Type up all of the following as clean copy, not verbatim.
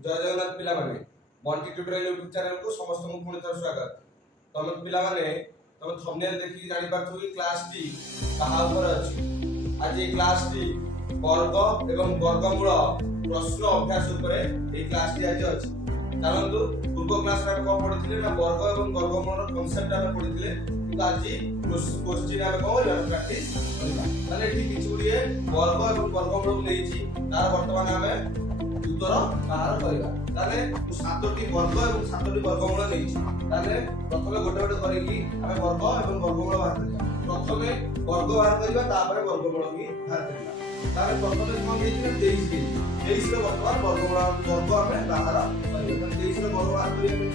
जय जगन्नाथ पिला माने बंटी ट्यूटोरियल यूट्यूब चैनल को समस्त को पुणी थर स्वागत। तमे पिला माने तमे थंबनेल देखि जानि पारथु कि क्लास टी कहा ऊपर अछि। आज ये क्लास टी वर्ग एवं वर्गमूल प्रश्न अभ्यास ऊपर ए क्लास टी आज अछि। जानंतु पूर्व क्लास रे को पढिथिले ना वर्ग एवं वर्गमूल रो कांसेप्ट आमे पढिथिले। तो आज क्वेश्चन आमे को प्रैक्टिस करबा। माने एठी किछु गुडिए वर्ग एवं वर्गमूल लेछि तार वर्तमान आमे उत्तर बाहर करबा। ताले सातोटी वर्ग एवं सातोटी वर्गमूल लेछि। ताले प्रथमे गोटे गोटे करिकि आमे वर्ग एवं वर्गमूल बाहर करबा। प्रथमे वर्ग बाहर करबा तापर वर्गमूल भी बाहर करबा। ताले प्रथमे कोन देछि ना 23 के 23 रो वर्तमान वर्गमूल वर्ग आमे बाहर करबा। 23 रो वर्ग बाहर करबा।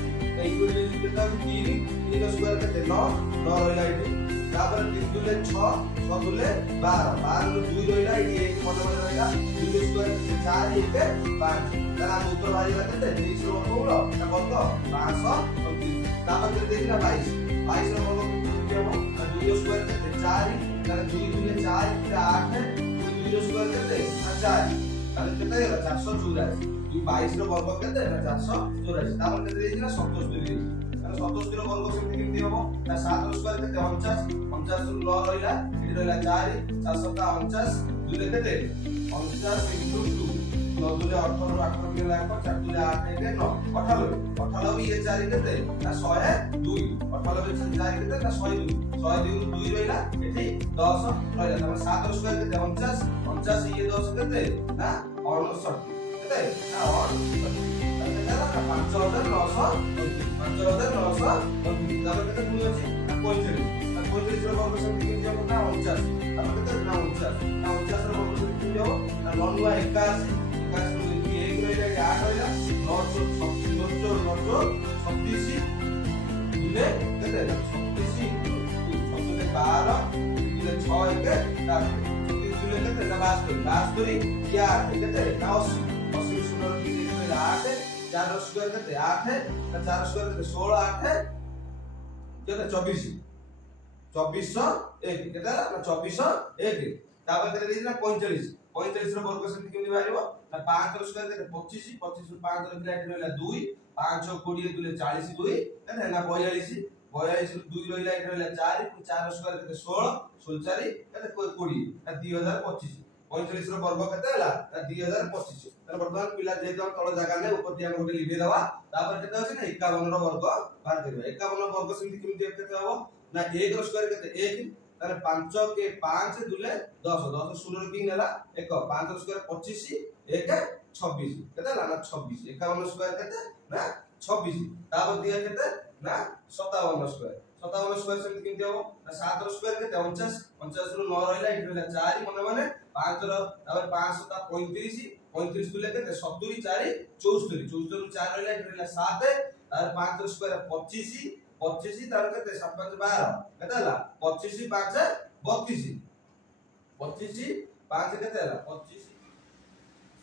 इक्वल केता 3 3 रो स्क्वायर केते 9 9 रहला इठी। तापर 3 दुले 6 6 दुले 12 12 रो 2 रहला इठी 1 मने मने रहला 2 रो स्क्वायर 4 1 5। ताला उत्तर बाहर केते 23 रो वर्गमूल ना वर्ग 529। तापर केते देखिना 22 22 रो वर्ग केते हो 2 रो स्क्वायर केते 4 ताले 2 दुले 4 8 2 रो स्क्वायर केते 4 ताले केते होला 484। 22 रो वर्ग केते ना 484। तापर केते देइना 77 ताले 77 रो वर्ग सेमति केमति होबो ना 7 रो स्क्वायर केते 49 49 रो 9 रहला एठी रहला 4 4 7 49 दुले केते 49 * 2 9 दुले 18 18 केला 4 दुले 8 1 9 98 98 ये 4 केते ना 102 98 से 4 केते ना 102 102 रो 2 रहला एठी 10 रहला तापर 7 रो स्क्वायर केते 49 49 ये 10 केते ना 69 केते ना 5900 तापर केते पुनी अछि 45 45 रो वर्ग सेमति केमति हो ना 49 तापर केते ना 49 ना 49 रो वर्ग सेमति केमति हो ना 9 81 81 रो 1 रहला 8 रहला 9 36 दुले केते 36 दुले 12 दुले 6 1 तापर 36 दुले केते ना 72 या केते ना 80 80 सुनो की देखो 8 4 रो स्क्वायर केते 8 ना 4 रो स्क्वायर केते 16 8 केते 24 2401 केते ना 2401 तापर केते देइना 45 45 रो वर्ग सेमति केमि बारिबो ना 5 रो स्क्वायर केते 25 25 रो 5 रो ब्रैकेट रहला 2 5 20 दुले 40 2 केते ना 42 42 रो 2 रहला एट रहला 4 4 रो स्क्वायर केते 16 16 4 केते 20 ना 2025 45 रो वर्ग केते हला ना 2025 तर वर्तमान पिला जेतो हम तळ जागा ने ऊपर दिया गोटे लिखि दवा तापर केते अछि ना 51 रो वर्ग बाहर करबा 51 रो वर्ग सेमति केमि केते हबो ना 1 रो स्क्वायर केते 1 तारे 5 के 5 दुले 10 10 शून्य रो 3 हला 1 5 रो स्क्वायर 25 1 26 केते हला ना 26 51 रो स्क्वायर केते ना 26 तापर दिया केते ना 57 स्क्वायर 57 स्क्वायर सेमति केमति हबो ना 7 रो स्क्वायर केते 49 49 रो 9 रहला एठी रहला 4 मने मने 5 रो तापर 5 ता 35 35 दुले केते 70 4 74 74 रो 4 रहला एठी रहला 7 तापर 5 रो स्क्वायर 25 25 तार केते 7 5 12 केते हला 25 5 32 25 5 केते हला 25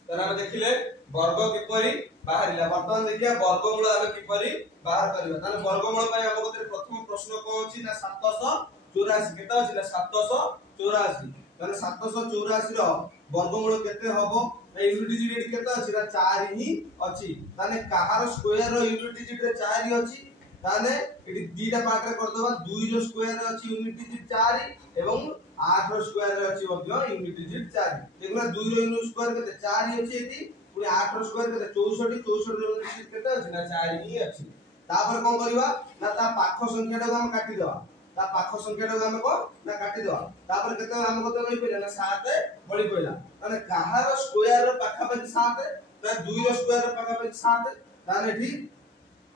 तर हम देखिले वर्ग किपरि बाहरिला। वर्तमान देखिया वर्गमूल आमे किपरि बाहर करबा। ताले वर्गमूल पय हम कोते प्रथम प्रश्न को अछि ना 784 केते अछि ना 784 ताले 784 रो वर्गमूल केते हबो ना यूनिट डिजिट केते अछि ना 4 ही अछि। ताले कहार स्क्वायर रो यूनिट डिजिट रे 4 ही अछि ताले एटी दीटा पार्ट रे कर दबा 2 रो स्क्वायर रे अछि यूनिट डिजिट 4 एवं 8 रो स्क्वायर रे अछि मध्य यूनिट डिजिट 4 एगुला 2 रो यूनिट स्क्वायर केते 4 ही अछि एटी पुनी 8 रो स्क्वायर केते 64 64 रो यूनिट डिजिट केते अछि ना 4 ही अछि। तापर कोन करबा ना ता पाखो संख्याटा को हम काटी देबा ता पाखो संख्याटा को हम को ना काटी देबा तापर केते हम कोते नै पइला ना 7 बळी पइला माने कहार स्क्वायर रो पाखा पे 7 ता 2 रो स्क्वायर रो पाखा पे 7 ताने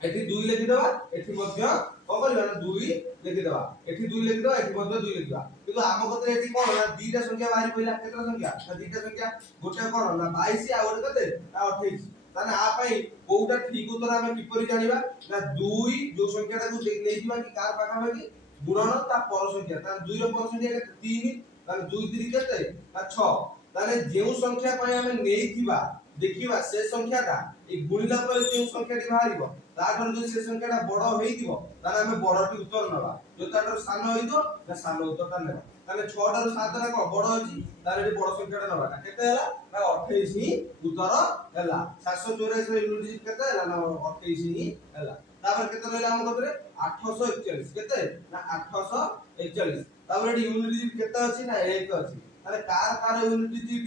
एठी 2 लिखि देबा एठी मध्य कोन करबा ना 2 लिखि देबा एठी 2 लिखि देबा एठी मध्य 2 लिखि देबा किंतु आम कोते एठी कोन ना दीटा संख्या बाहरी पइला केतना संख्या ना दीटा संख्या गोटे कोन ना 22 आ गोटे केते ना 28 ताने आ पई कोउटा ठीक उत्तर हमें किपरि जानिबा ना 2 जो संख्याटा को लेइदिबा कि कार पाखा में गुणन ता पर संख्या ता 2 रो पर संख्या केते 3 ताने 2 3 केते ना 6 ताने जेउ संख्या पई हमें नेइथिबा देखिबा से संख्याटा ए गुणिला पर जेउ संख्याटी बाहरिबो ताठर जो से संख्याटा बड़ हेइदिबो ताने हमें बड़टी उत्तर नबा जो ताठर सान होइदो ना सान उत्तरटा नेबा ताले 6 टा 7 रा को बड़ अछि ताले एठी बड़ संख्याटा नबाटा केते हला ना 28 ही उत्तर हला 784 रे यूनिट डिजिट केते हला ना 28 ही हला तापर केते रहला हम कतरे 841 केते ना 841 तापर एठी यूनिट डिजिट केते अछि ना 1 अछि ताले car unit digit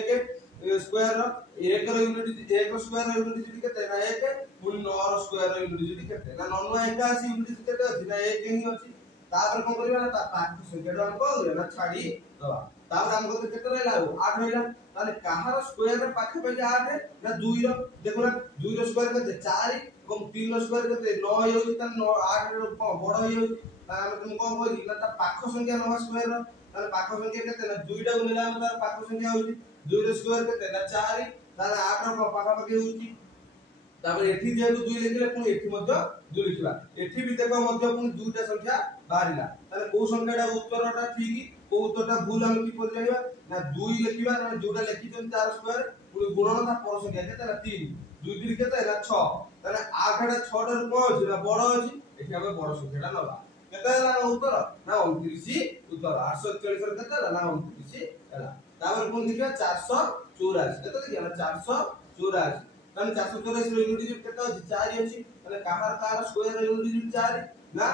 1 square rho 1 रो unit digit 1 square rho unit digit केते ना 1 पुनी 9 रो स्क्वायर रो यूनिट डिजिट केते ना 9 81 यूनिट डिजिट केते अछि ना 1 ही अछि तापर कोन करबा ना ता पाठ संख्याटा हम को ना छाडी दवा तापर हम को केते रहला 8 रहला ताले काहार स्क्वायर रे पाखे पे 8 ना 2 रो देखो ना 2 रो स्क्वायर केते 4 एवं 3 रो स्क्वायर केते 9 होई त 8 रो बड़ होई ताले तुम कोन होई ना ता पाख संख्या 9 स्क्वायर रो ताले पाख संख्या केते ना 2 टा गुणिला हम तार पाख संख्या होई 2 रो स्क्वायर केते ना 4 ताले 8 रो पाखा पाखे होई तापर एठी जेहेतु 2 लिखले पुनी एठी मध्ये 2 लिखिबा एठी भी देखो मध्ये पुनी दुटा संख्या बाहरिला ताले को संख्याटा उत्तरटा ठीक को उत्तरटा भूल हम की कर जानिबा ना 2 लिखिबा ना जोटा लिखिचन 4 स्क्वायर पुनी गुणन ता पर संख्या केते ना 3 2 3 केते ना 6 ताले 8 टा 6 टा को अछि ना बड़ अछि एठी हम बड़ संख्याटा नबा केते हला उत्तर ना 29 उत्तर 841 रे केते हला ना 29 हला तापर पुनी देखिबा 484 केते देखिबा ना 484 ताले 484 रो यूनिट डिजिट केते अछि 4 अछि ताले car square rho unit digit 4 ना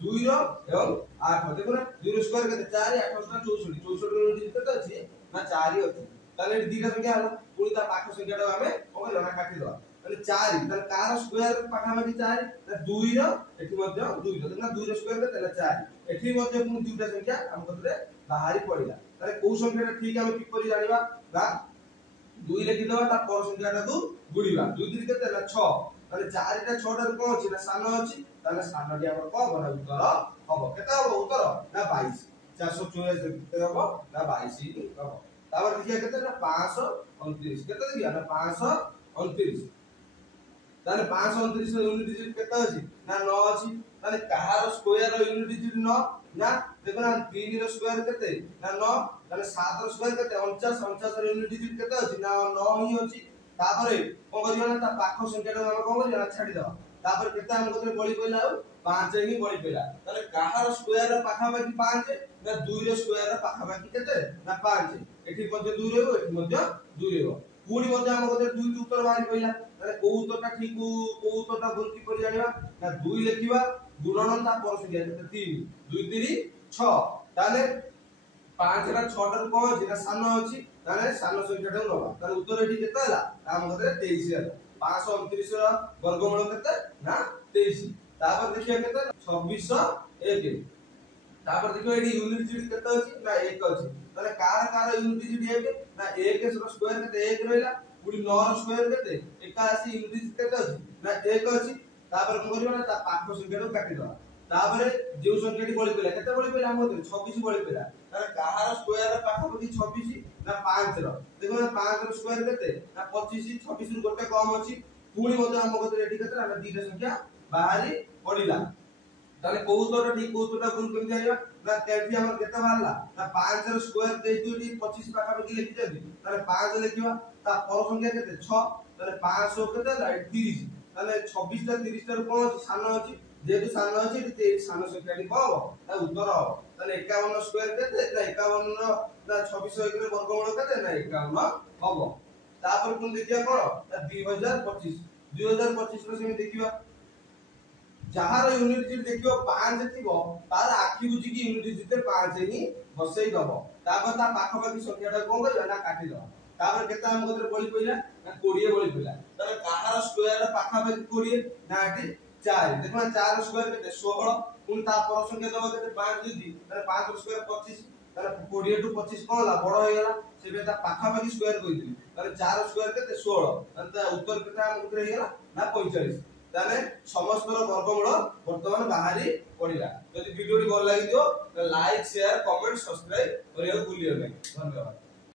2 रो एवं 8 देखो ना 2 रो स्क्वायर केते 4 8 64 64 रो यूनिट डिजिट केते अछि ना 4 अछि ताले दीटा संख्या हला पुनी ता पाख संख्याटा हमें कोन ना काटी दवा ताले 4 ताले कार स्क्वायर पाखा मध्ये 4 ना 2 रो एठी मध्ये 2 रो ना 2 रो स्क्वायर केते ना 4 एठी मध्ये पुनी दुटा संख्या हम कतरे बाहरी पडिला ताले को संख्याटा ठीक हम की करि जानिबा ना 2 लिखि दवा ता पर संख्याटा को गुडीबा 2 3 केते ना 6 ताले 4 टा 6 टा को अछि ना सानो अछि ताले सानोटी हमर को बना उत्तर हबो केते हबो उत्तर ना 22 484 केते हबो ना 22 ही हबो तापर देखिया केते ना 529 केते देखिया ना 529 ताले 529 रो यूनिट डिजिट केते अछि ना 9 अछि ताले काहार स्क्वायर रो यूनिट डिजिट 9 ना देखो ना 3 रो स्क्वायर केते ना 9 ताले 7 रो स्क्वायर केते 49 49 रो यूनिट डिजिट केते अछि ना 9 ही अछि तापरे कोन करियो ना ता पाख संख्याटा हम कोन करियो ना छाडी दवा तापर केते हम कतरे बळी पइला 5 ही बळी पइला ताले काहार स्क्वायर रो पाखा बाकी 5 ना 2 रो स्क्वायर रो पाखा बाकी केते ना 5 एठी मध्ये 2 रहबो एठी मध्ये 2 रहबो पुणी मध्ये हम कतरे 2 उत्तर बाहरी पइला ताले को उत्तरटा ठीक को उत्तरटा भूल की परि जानिबा ना 2 लिखिबा गुणन ता पर संख्या केते 3 2 3 6 ताले 5 रा 6 टा को जेटा सानो अछि ताले सानो संख्याटा नबा ताले उत्तर एठी केते हला हम कतरे 23 हला 529 रा वर्गमूल केते ना 23 तापर देखिया केते 2601 तापर देखो एडी यूनिट डिजिट केते अछि ना 1 अछि ताले कार यूनिट डिजिट 1 ना 1 रो स्क्वायर केते 1 रहला पुनी 9 रो स्क्वायर केते 81 यूनिट डिजिट केते अछि ना 1 अछि तापर कोन करियो ना ता पाख संख्याटा काटी दवा तापर जे संख्याटी बळी पइला केते बळी पइला हम 26 बळी पइला ताले काहार स्क्वायर रो पाख मध्ये 26 ना 5 रो देखो ना 5 रो स्क्वायर केते ना 25 26 रु गोटे कम अछि पुणी मध्ये हम कतरे एठी केते ना दीटा संख्या बाहरी पडिला ताले को उत्तरटा ठीक को उत्तरटा भूल केम जाइबा ना एठी हमर केते बाहरला ना 5 रो स्क्वायर दे दुटी 25 पाखा मध्ये लिखि जल्दी ताले 5 लिखिबा ता पर संख्या केते 6 ताले 500 केते ना 30 ताले 26 टा 30 टा कोन अछि सानो अछि जेतु सानो अछि एठी सानो संख्याटी को हो ता उत्तर हो ताले 51 स्क्वायर केते ना 51 ना 2601 रे वर्गमूल केते ना 51 हबो तापर कोन देखिया कोन 2025 2025 रो सेमी देखिबा जहार यूनिट डिजिट देखियो 5 थिबो तार आखि बुझी की यूनिट डिजिट 5 ही बसई दबो तापर ता पाखा पाखी संख्याटा कोन करबा ना काटी दबो तापर केते हम कतरे बळी पइला ना 20 बळी पइला तारे काहार स्क्वायर पाखा पाखी 20 ना एटी 4 देखो ना 4 स्क्वायर केते 16 पुन ता पर संख्या दबो केते 5 जदी तारे 5 स्क्वायर 25 तारे 20 टू 25 कोन ला बड़ होय गेला सेबे ता पाखा पाखी स्क्वायर कहि दिली तारे 4 स्क्वायर केते 16 ता उत्तर केते हम उत्तर हे गेला ना 45 ताले समस्त वर्गमूल वर्तमान बाहरी पडिला जदि वीडियो भल लागि दियो तो लाइक शेयर कमेंट सब्सक्राइब करियो भूलियो नै धन्यवाद।